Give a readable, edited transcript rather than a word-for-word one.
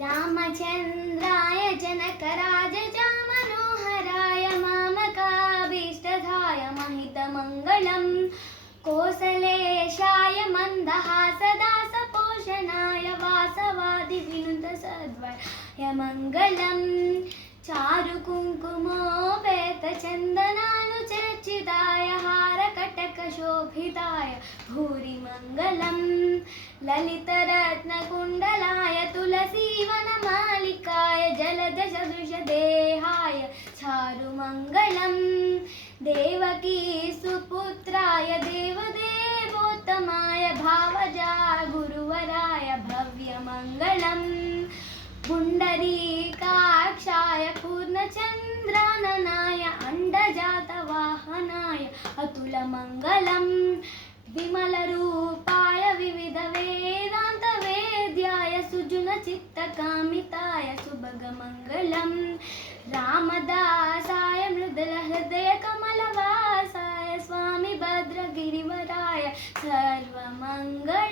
रामचन्द्राय जनकराजचामनोहराय मामकाभीष्टदाय महितमङ्गलम् कोसलेशाय मन्दहासदासपोषणाय वासवादिविनुतसद्वय मङ्गलम् चारुकुङ्कुमोपेतचन्दनानुचर्चिताय हारकटकशोभिताय भूरि मङ्गलम् ललितरत्नकुण्डलाय तुलसीवनमालिकाय जलदसदृशदेहाय चारुमङ्गलम् देवकी सुपुत्राय देवदेवोत्तमाय भावजा गुरुवराय भव्यमङ्गलम् पुण्डरीकाक्षाय पूर्णचन्द्राननाय अण्डजातवाहनाय अतुलमङ्गलम् विमलरूपाय विविधवेदान्तवेद्याय सुजनचित्तकामिताय सुभगमङ्गलम् रामदासाय मृदुलहृदयकमलवासाय स्वामी भद्रगिरिवराय सर्वमङ्गलम्।